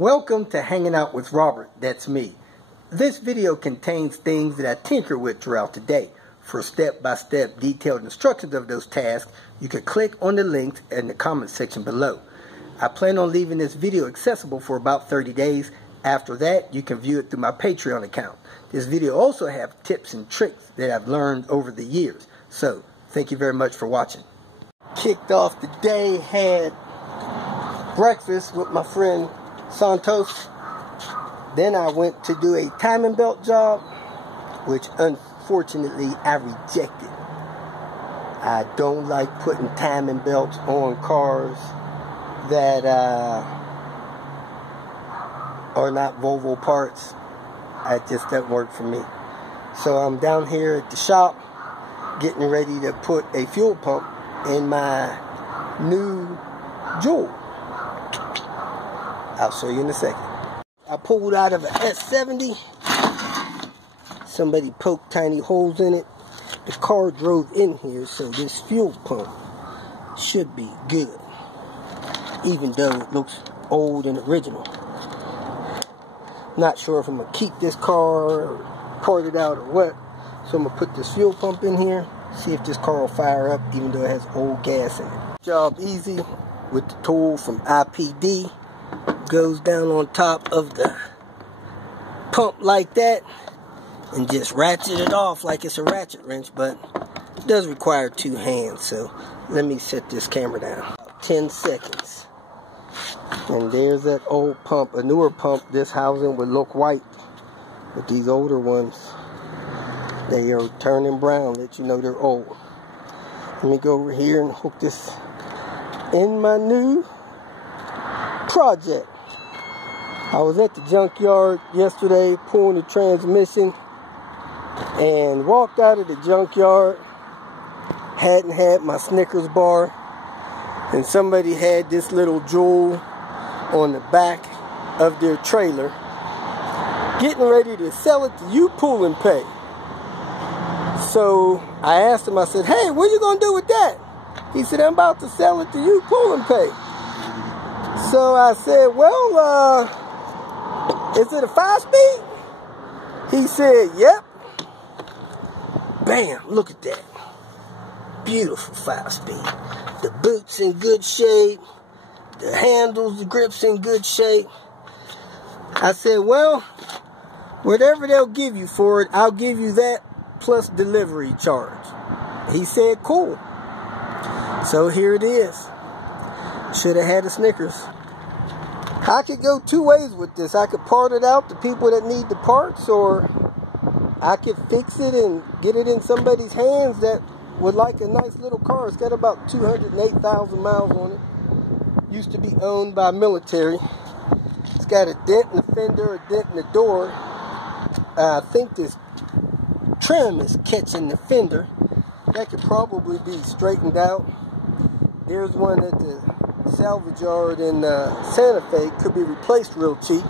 Welcome to Hanging Out with Robert, that's me. This video contains things that I tinker with throughout the day. For step-by-step detailed instructions of those tasks, you can click on the links in the comment section below. I plan on leaving this video accessible for about 30 days. After that, you can view it through my Patreon account. This video also has tips and tricks that I've learned over the years. So, thank you very much for watching. Kicked off the day, had breakfast with my friend Santos. Then I went to do a timing belt job, which unfortunately I rejected. I don't like putting timing belts on cars that are not Volvo parts. That just doesn't work for me. So I'm down here at the shop getting ready to put a fuel pump in my new Joule. I'll show you in a second. I pulled out of an S70. Somebody poked tiny holes in it. The car drove in here, so this fuel pump should be good, even though it looks old and original. Not sure if I'm going to keep this car or part it out or what. So I'm going to put this fuel pump in here, see if this car will fire up even though it has old gas in it. Job easy with the tool from IPD. Goes down on top of the pump like that and just ratchet it off like it's a ratchet wrench, but it does require two hands. So let me set this camera down. 10 seconds. And there's that old pump. A newer pump, this housing would look white, but these older ones, they are turning brown, let you know they're old. Let me go over here and hook this in my new project. I was at the junkyard yesterday pulling the transmission and walked out of the junkyard. Hadn't had my Snickers bar, and somebody had this little Joule on the back of their trailer getting ready to sell it to you, pull and pay. So I asked him, I said, hey, what are you going to do with that? He said, I'm about to sell it to you, pull and pay. So I said, well, is it a 5-speed? He said, yep. Bam, look at that. Beautiful 5-speed. The boot's in good shape. The handles, the grip's in good shape. I said, well, whatever they'll give you for it, I'll give you that plus delivery charge. He said, cool. So here it is. Should have had a Snickers. I could go two ways with this. I could part it out to people that need the parts, or I could fix it and get it in somebody's hands that would like a nice little car. It's got about 208,000 miles on it. Used to be owned by military. It's got a dent in the fender, a dent in the door. I think this trim is catching the fender. That could probably be straightened out. There's one at the salvage yard in Santa Fe, could be replaced real cheap.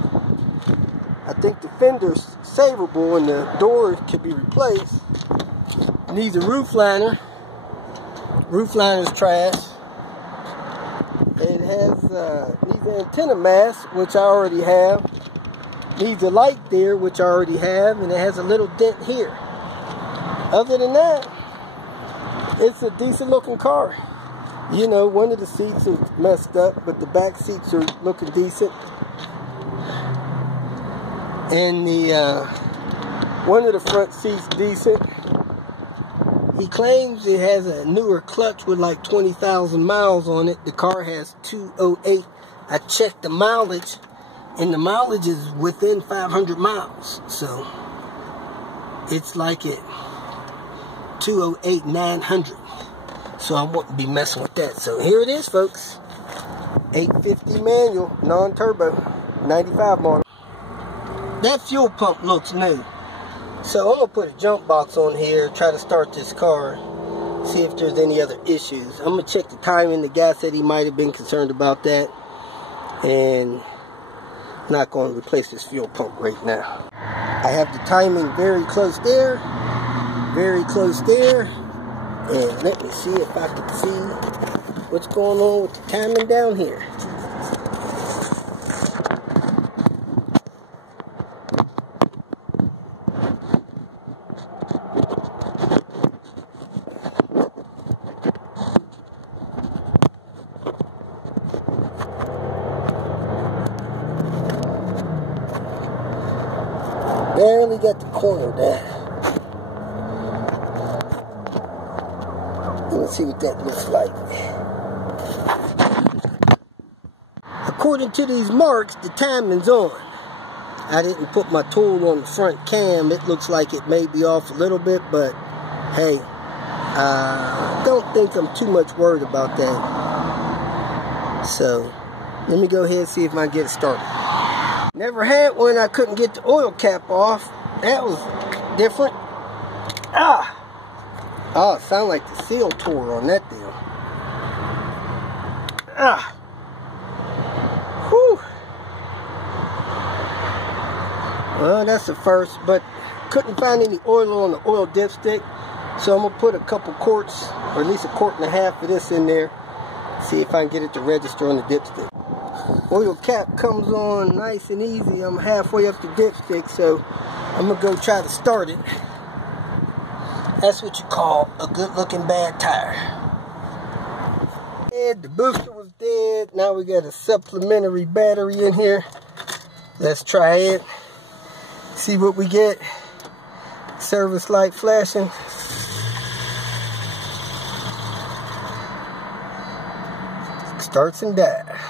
I think the fender's savable and the door could be replaced. Needs a roof liner. Roof liner's trash. It has needs an antenna mast, which I already have. Needs a light there, which I already have, and it has a little dent here. Other than that, it's a decent looking car. You know, one of the seats is messed up, but the back seats are looking decent. And the one of the front seats decent. He claims it has a newer clutch with like 20,000 miles on it. The car has 208. I checked the mileage, and the mileage is within 500 miles. So it's like at 208 900. So I won't be messing with that. So here it is, folks. 850 manual, non-turbo, 95 model. That fuel pump looks new. So I'm going to put a jump box on here, try to start this car, see if there's any other issues. I'm going to check the timing. The guy said he might have been concerned about that. And not going to replace this fuel pump right now. I have the timing very close there. Very close there. And let me see if I can see what's going on with the timing down here. barely got the corner down. Let's see what that looks like. According to these marks, the timing's on. I didn't put my tool on the front cam. It looks like it may be off a little bit, but hey, don't think I'm too much worried about that. So, let me go ahead and see if I can get it started. Never had one I couldn't get the oil cap off. That was different. Oh, it sounded like the seal tore on that deal. Whew. Well, that's the first, but couldn't find any oil on the oil dipstick, so I'm going to put a couple quarts, or at least a quart and a half of this in there, see if I can get it to register on the dipstick. Oil cap comes on nice and easy. I'm halfway up the dipstick, so I'm going to go try to start it. That's what you call a good looking bad tire. And the booster was dead. Now we got a supplementary battery in here. Let's try it. See what we get. Service light flashing. Starts and dies.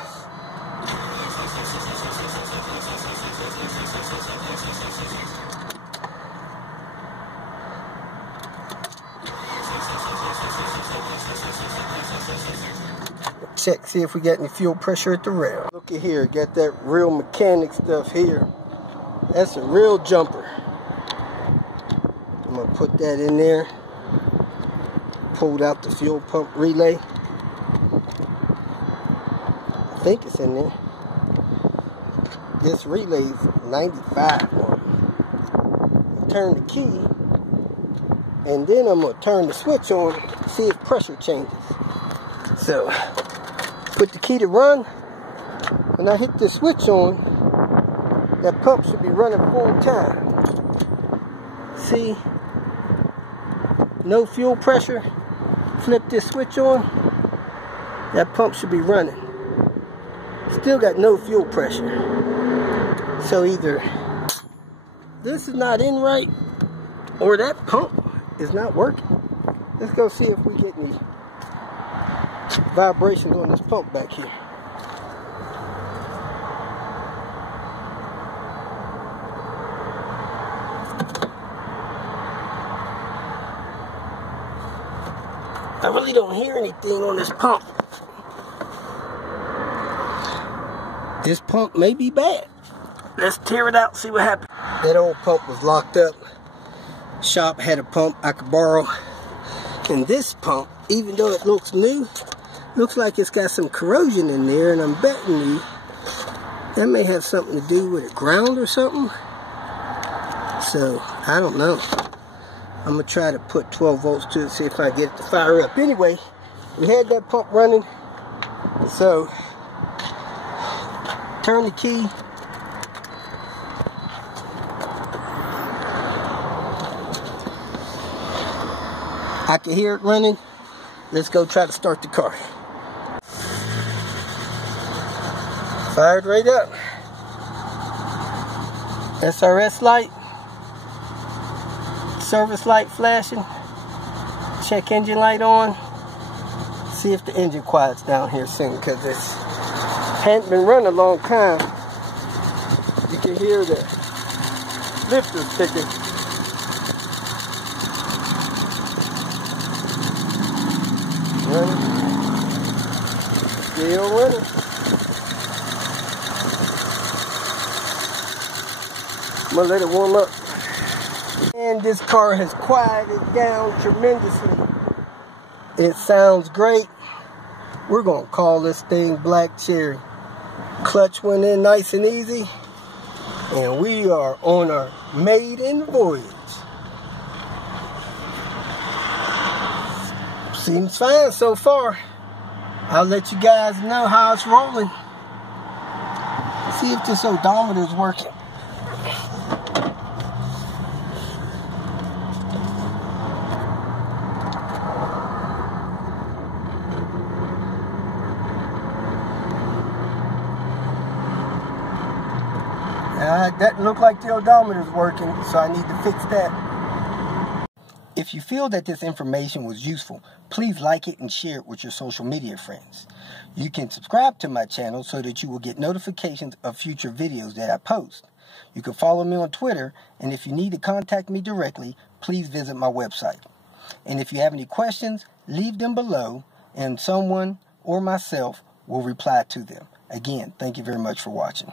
Check, see if we got any fuel pressure at the rail. Look at here, got that real mechanic stuff here. That's a real jumper. I'm gonna put that in there. Pulled out the fuel pump relay. I think it's in there. This relay's 95 on. Turn the key, and then I'm gonna turn the switch on, see if pressure changes. So, put the key to run. When I hit the switch on, that pump should be running full time. See? No fuel pressure. Flip this switch on. That pump should be running. Still got no fuel pressure. So either this is not in right, or that pump is not working. Let's go see if we get any vibrations on this pump back here. I really don't hear anything on this pump. This pump may be bad. Let's tear it out, see what happens. That old pump was locked up. Shop had a pump I could borrow. And this pump, even though it looks new, looks like it's got some corrosion in there, and I'm betting you that may have something to do with a ground or something. So, I don't know. I'm going to try to put 12 volts to it, see if I get it to fire up. Anyway, we had that pump running. So, turn the key. I can hear it running. Let's go try to start the car. Fired right up. SRS light. Service light flashing. Check engine light on. See if the engine quiets down here soon, because it's hadn't been running a long time. You can hear the lifter ticking. Running. Still running. I'm gonna let it warm up. And this car has quieted down tremendously. It sounds great. We're gonna call this thing Black Cherry. Clutch went in nice and easy. And we are on our maiden voyage. Seems fine so far. I'll let you guys know how it's rolling. See if this odometer is working. Nah, that looked like the odometer's working, so I need to fix that. If you feel that this information was useful, please like it and share it with your social media friends. You can subscribe to my channel so that you will get notifications of future videos that I post. You can follow me on Twitter, and if you need to contact me directly, please visit my website. And if you have any questions, leave them below, and someone or myself will reply to them. Again, thank you very much for watching.